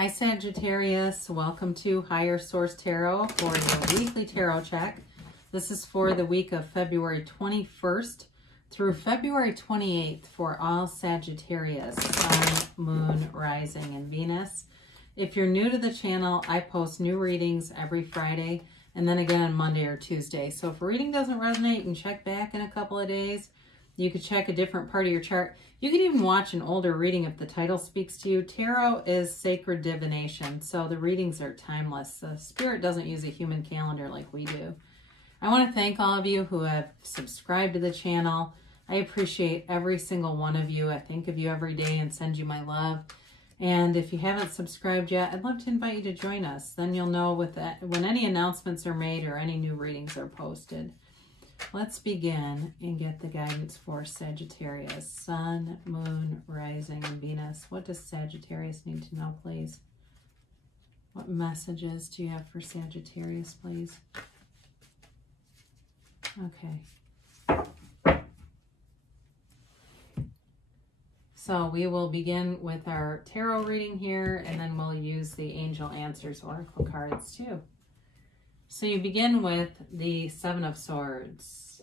Hi Sagittarius, welcome to Higher Source Tarot for your weekly tarot check. This is for the week of February 21st through February 28th for all Sagittarius, Sun, Moon, Rising, and Venus. If you're new to the channel, I post new readings every Friday and then again on Monday or Tuesday. So if a reading doesn't resonate, you can check back in a couple of days. You could check a different part of your chart. You can even watch an older reading if the title speaks to you. Tarot is sacred divination, so the readings are timeless. The spirit doesn't use a human calendar like we do. I want to thank all of you who have subscribed to the channel. I appreciate every single one of you. I think of you every day and send you my love. And if you haven't subscribed yet, I'd love to invite you to join us. Then you'll know when any announcements are made or any new readings are posted. Let's begin and get the guidance for Sagittarius, Sun, Moon, Rising, and Venus. What does Sagittarius need to know, please? What messages do you have for Sagittarius, please? Okay. So we will begin with our tarot reading here, and then we'll use the Angel Answers Oracle cards too. So you begin with the Seven of Swords,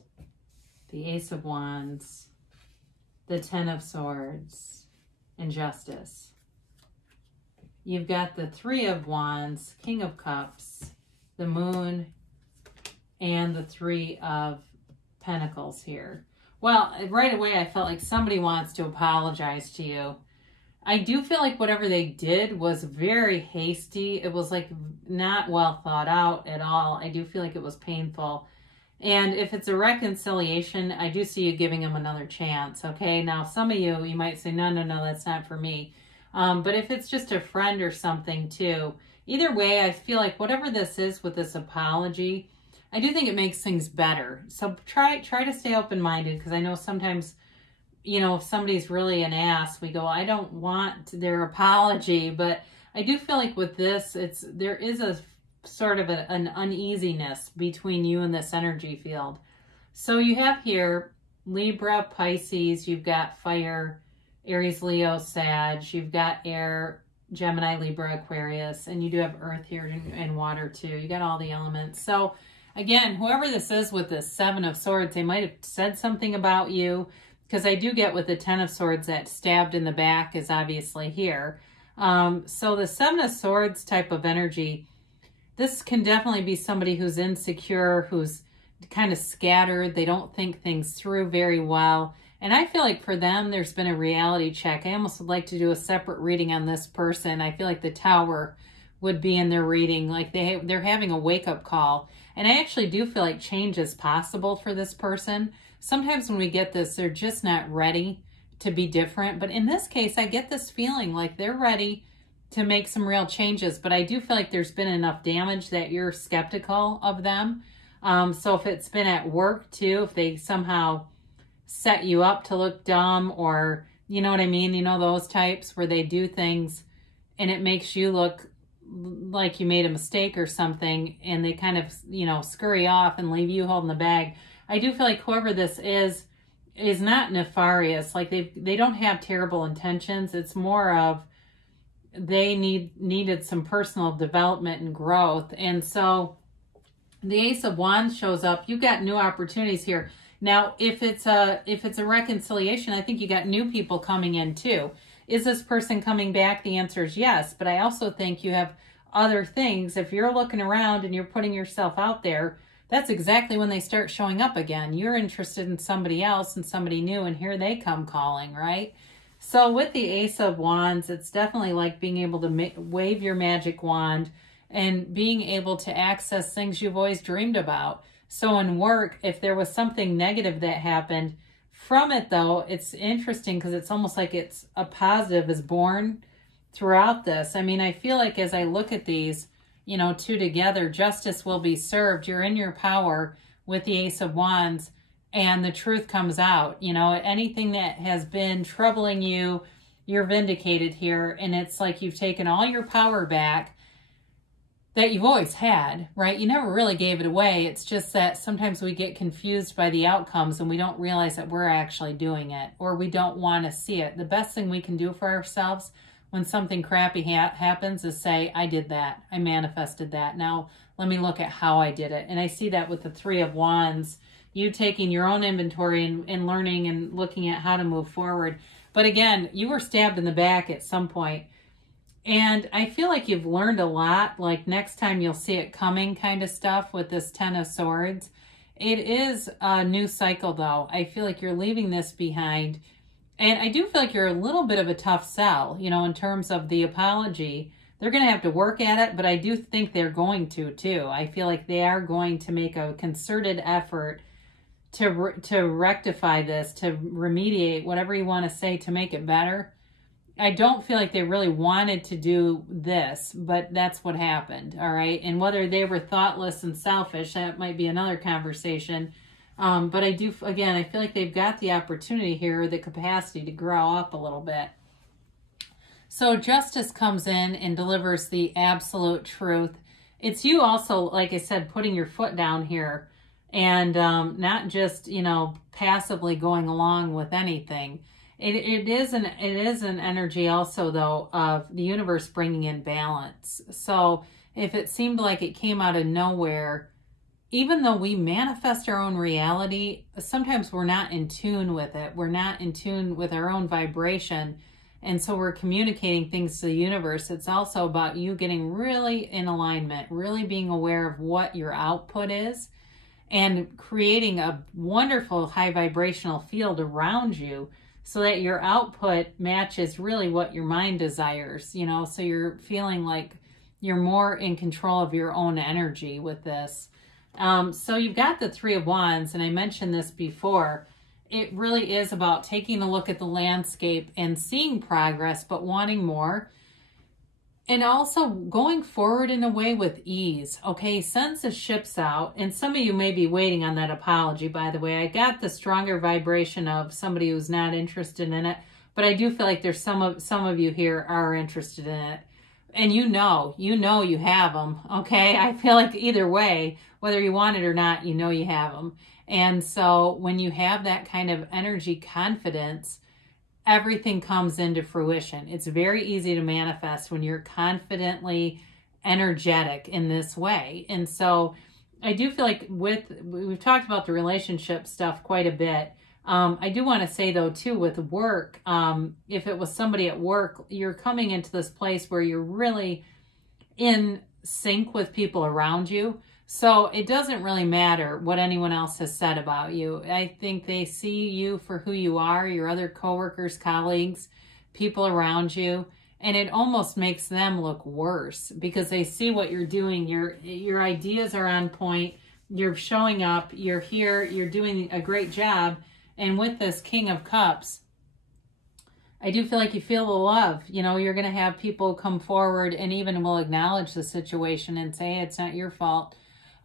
the Ace of Wands, the Ten of Swords, and Justice. You've got the Three of Wands, King of Cups, the Moon, and the Three of Pentacles here. Well, right away I felt like somebody wants to apologize to you. I do feel like whatever they did was very hasty. It was like not well thought out at all. I do feel like it was painful. And if it's a reconciliation, I do see you giving them another chance. Okay, now some of you might say, no, that's not for me. But if it's just a friend or something too, either way, I feel like whatever this is with this apology, I do think it makes things better. So try to stay open-minded, because I know sometimes, you know, if somebody's really an ass, we go, I don't want their apology. But I do feel like with this, there is a sort of an uneasiness between you and this energy field. So you have here Libra, Pisces, you've got fire, Aries, Leo, Sag, you've got air, Gemini, Libra, Aquarius, and you do have earth here and water too. You got all the elements. So again, whoever this is with this Seven of Swords, they might have said something about you. Because I do get with the Ten of Swords that stabbed in the back is obviously here. So the Seven of Swords type of energy, this can definitely be somebody who's insecure, who's kind of scattered. They don't think things through very well. And I feel like for them, there's been a reality check. I almost would like to do a separate reading on this person. I feel like the Tower would be in their reading. Like they're having a wake-up call. And I actually do feel like change is possible for this person. Sometimes when we get this, they're just not ready to be different. But in this case, I get this feeling like they're ready to make some real changes. But I do feel like there's been enough damage that you're skeptical of them. So if it's been at work too, if they somehow set you up to look dumb, or, you know what I mean? You know, those types where they do things and it makes you look like you made a mistake or something, and they kind of, you know, scurry off and leave you holding the bag. I do feel like whoever this is not nefarious. Like they don't have terrible intentions. It's more of they needed some personal development and growth. And so the Ace of Wands shows up. You've got new opportunities here. Now, if it's a reconciliation, I think you got new people coming in too. Is this person coming back? The answer is yes. But I also think you have other things. If you're looking around and you're putting yourself out there, that's exactly when they start showing up again. You're interested in somebody else and somebody new, and here they come calling, right? So with the Ace of Wands, it's definitely like being able to wave your magic wand and being able to access things you've always dreamed about. So in work, if there was something negative that happened from it, though, it's interesting because it's almost like it's a positive is born throughout this. I mean, I feel like as I look at these, you know, two together, justice will be served. You're in your power with the Ace of Wands, and the truth comes out. You know, anything that has been troubling you, you're vindicated here. And it's like you've taken all your power back that you've always had, right? You never really gave it away. It's just that sometimes we get confused by the outcomes and we don't realize that we're actually doing it, or we don't want to see it. The best thing we can do for ourselves when something crappy happens is say, I did that. I manifested that. Now let me look at how I did it. And I see that with the Three of Wands, you taking your own inventory and learning and looking at how to move forward. But again, you were stabbed in the back at some point. And I feel like you've learned a lot. Like next time you'll see it coming kind of stuff with this Ten of Swords. It is a new cycle though. I feel like you're leaving this behind. And I do feel like you're a little bit of a tough sell, you know, in terms of the apology. They're going to have to work at it, but I do think they're going to too. I feel like they are going to make a concerted effort to rectify this, to remediate, whatever you want to say, to make it better. I don't feel like they really wanted to do this, but that's what happened, all right? And whether they were thoughtless and selfish, that might be another conversation. But I do, again, I feel like they've got the opportunity here, the capacity to grow up a little bit. So justice comes in and delivers the absolute truth. It's you also, like I said, putting your foot down here and not just, you know, passively going along with anything. It is an energy also, though, of the universe bringing in balance. So if it seemed like it came out of nowhere, even though we manifest our own reality, sometimes we're not in tune with it. We're not in tune with our own vibration. And so we're communicating things to the universe. It's also about you getting really in alignment, really being aware of what your output is and creating a wonderful high vibrational field around you so that your output matches really what your mind desires, you know, so you're feeling like you're more in control of your own energy with this. So you've got the Three of Wands, and I mentioned this before. It really is about taking a look at the landscape and seeing progress, but wanting more. And also going forward in a way with ease. Okay, sends the ships out. And some of you may be waiting on that apology, by the way. I got the stronger vibration of somebody who's not interested in it. But I do feel like there's some of you here are interested in it. And you know you have them. Okay, I feel like either way, whether you want it or not, you know you have them. And so when you have that kind of energy confidence, everything comes into fruition. It's very easy to manifest when you're confidently energetic in this way. And so I do feel like we've talked about the relationship stuff quite a bit. I do want to say though too, with work, if it was somebody at work, you're coming into this place where you're really in sync with people around you. So it doesn't really matter what anyone else has said about you. I think they see you for who you are, your other coworkers, colleagues, people around you, and it almost makes them look worse because they see what you're doing. Your ideas are on point. You're showing up. You're here. You're doing a great job. And with this King of Cups, I do feel like you feel the love. You know, you're going to have people come forward and even will acknowledge the situation and say, hey, it's not your fault.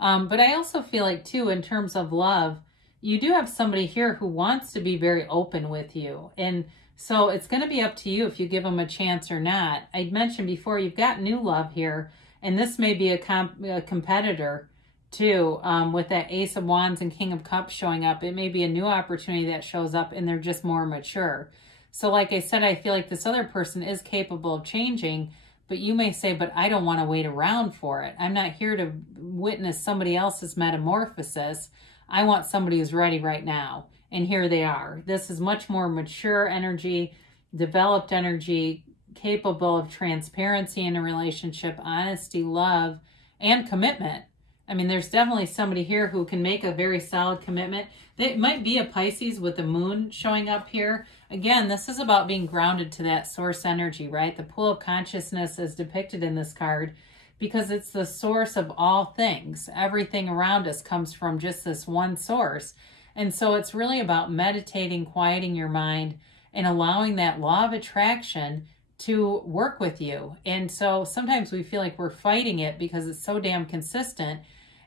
But I also feel like, too, in terms of love, you do have somebody here who wants to be very open with you. And so it's going to be up to you if you give them a chance or not. I mentioned before, you've got new love here, and this may be a competitor, too, with that Ace of Wands and King of Cups showing up. It may be a new opportunity that shows up, and they're just more mature. So like I said, I feel like this other person is capable of changing, but you may say, but I don't want to wait around for it. I'm not here to witness somebody else's metamorphosis. I want somebody who's ready right now. And here they are. This is much more mature energy, developed energy, capable of transparency in a relationship, honesty, love, and commitment. I mean, there's definitely somebody here who can make a very solid commitment. It might be a Pisces with the moon showing up here. Again, this is about being grounded to that source energy, right? The pool of consciousness is depicted in this card because it's the source of all things. Everything around us comes from just this one source. And so it's really about meditating, quieting your mind, and allowing that law of attraction to work with you. And so sometimes we feel like we're fighting it because it's so damn consistent.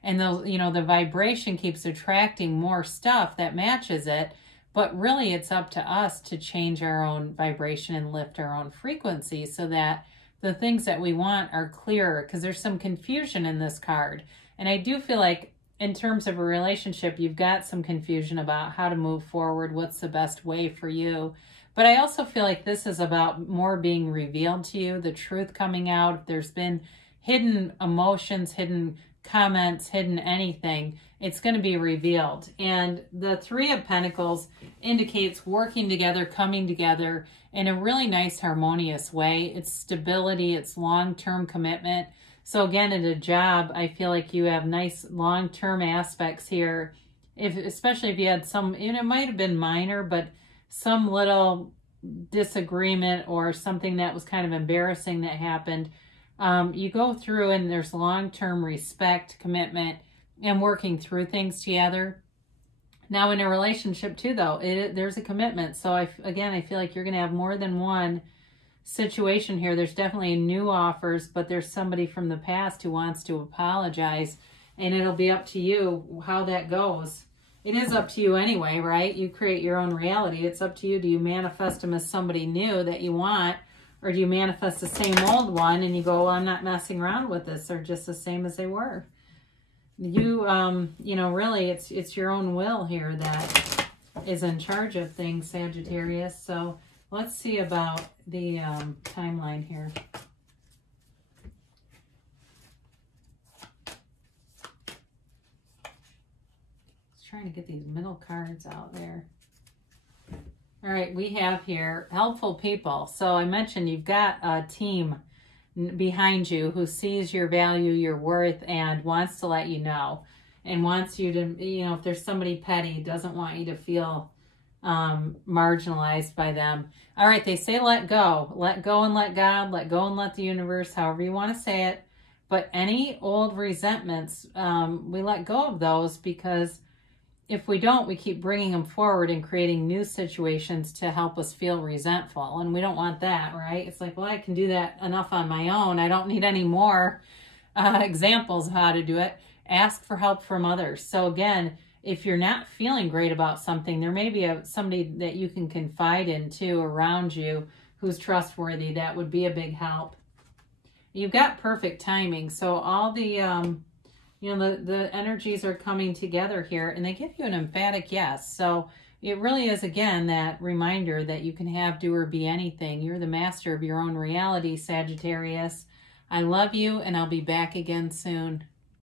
And the vibration keeps attracting more stuff that matches it. But really it's up to us to change our own vibration and lift our own frequency so that the things that we want are clearer, because there's some confusion in this card. And I do feel like in terms of a relationship, you've got some confusion about how to move forward, what's the best way for you. But I also feel like this is about more being revealed to you, the truth coming out. If there's been hidden emotions, hidden comments, hidden anything, it's going to be revealed. And the Three of Pentacles indicates working together, coming together in a really nice, harmonious way. It's stability, it's long-term commitment. So again, at a job, I feel like you have nice long-term aspects here. Especially if you had some, and it might have been minor, but some little disagreement or something that was kind of embarrassing that happened. You go through and there's long-term respect, commitment, and working through things together. Now in a relationship too, though, there's a commitment. So I feel like you're going to have more than one situation here. There's definitely new offers, but there's somebody from the past who wants to apologize, and it'll be up to you how that goes. It is up to you anyway, right? You create your own reality. It's up to you. Do you manifest them as somebody new that you want, or do you manifest the same old one and you go, well, I'm not messing around with this. They're just the same as they were. You know, really, it's your own will here that is in charge of things, Sagittarius. So let's see about the timeline here. Trying to get these middle cards out there. All right, we have here helpful people. So I mentioned you've got a team behind you who sees your value, your worth, and wants to let you know, and wants you to, you know, if there's somebody petty, doesn't want you to feel marginalized by them. All right, they say let go and let God, let go and let the universe, however you want to say it. But any old resentments, we let go of those, because if we don't, we keep bringing them forward and creating new situations to help us feel resentful. And we don't want that, right? It's like, well, I can do that enough on my own. I don't need any more examples of how to do it. Ask for help from others. So again, if you're not feeling great about something, there may be somebody that you can confide in too around you who's trustworthy. That would be a big help. You've got perfect timing. So all the... you know, the energies are coming together here, and they give you an emphatic yes. So it really is, again, that reminder that you can have, do, or be anything. You're the master of your own reality, Sagittarius. I love you, and I'll be back again soon.